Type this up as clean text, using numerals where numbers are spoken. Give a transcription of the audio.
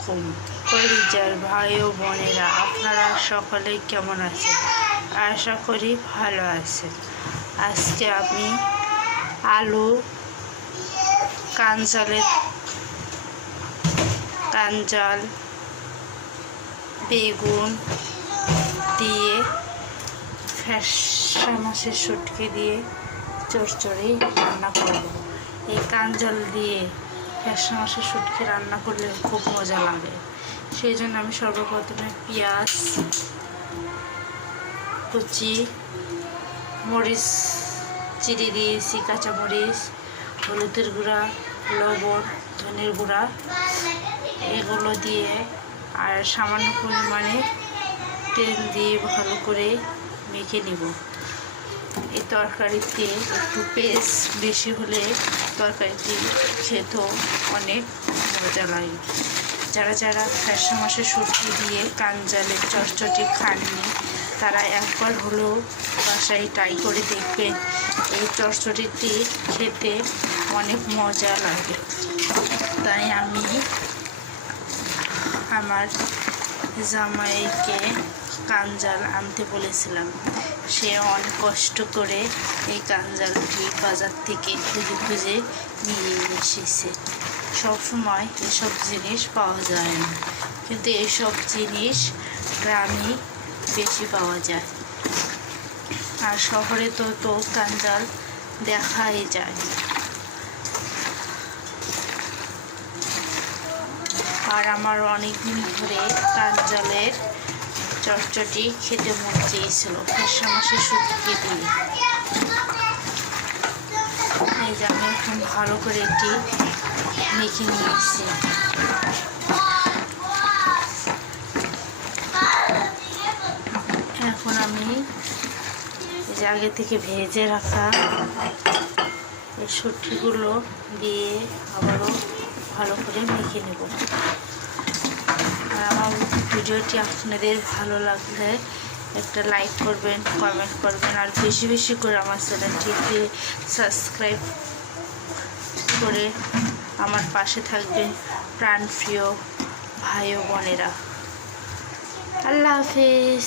আলাইকুম কলিজার ভাই ও বোনেরা, আপনারা সকলেই কেমন আছেন? আশা করি ভালো আছেন। আজকে আমি আলু কাঞ্জাল বেগুন দিয়ে ফ্যাসা মাছের শুটকি দিয়ে চচ্চড়ি রান্না করব। এই কাঞ্জাল দিয়ে ফ্যাসা মাছের শুটকি রান্না করলে খুব মজা লাগে। সেই জন্য আমি সর্বপ্রথমে পেঁয়াজ কুচি, মরিচ চিড়ে দিয়েছি, কাঁচামরিচ, হলুদের গুঁড়া, লবণ, ধনের গুঁড়া এগুলো দিয়ে আর সামান্য পরিমাণে তেল দিয়ে ভালো করে মেখে নিব। এই তরকারিতে একটু পেস্ট বেশি হলে তরকারিটি খেতেও অনেক মজা লাগে। যারা যারা ফ্যাসা মাছের শুটকি দিয়ে কাঞ্জালের চচ্চড়ি খাননি তারা একবার হলেও বাসায় ট্রাই করে দেখবেন। এই চচ্চড়িটি খেতে অনেক মজা লাগে। তাই আমি আমার জামাইকে কাঞ্জাল আনতে বলেছিলাম। সে অনেক কষ্ট করে এই কাঞ্জালটি বাজার থেকে খুঁজে খুঁজে নিয়ে এসেছে। সবসময় এসব জিনিস পাওয়া যায় না, কিন্তু এইসব জিনিস গ্রামে বেশি পাওয়া যায়। আর শহরে তো কাঞ্জাল দেখাই যায়। আর আমার অনেক দিন ধরে কাঞ্জালের চচ্চড়ি খেতে মন চেয়েছিল ফ্যাসা মাছের শুটকি দিয়ে। এই যে আমি এখন ভালো করে এটি মেখে নিয়েছি। এখন আমি এই যে আগে থেকে ভেজে রাখা এই শুটকিগুলো দিয়ে আবারও ভালো করে মেখে নেব। আর আমার ভিডিওটি আপনাদের ভালো লাগলে একটা লাইক করবেন, কমেন্ট করবেন, আর বেশি বেশি করে আমার চ্যানেলটিকে সাবস্ক্রাইব করে আমার পাশে থাকবেন প্রাণপ্রিয় ভাই ও বোনেরা। আল্লাহ হাফেজ।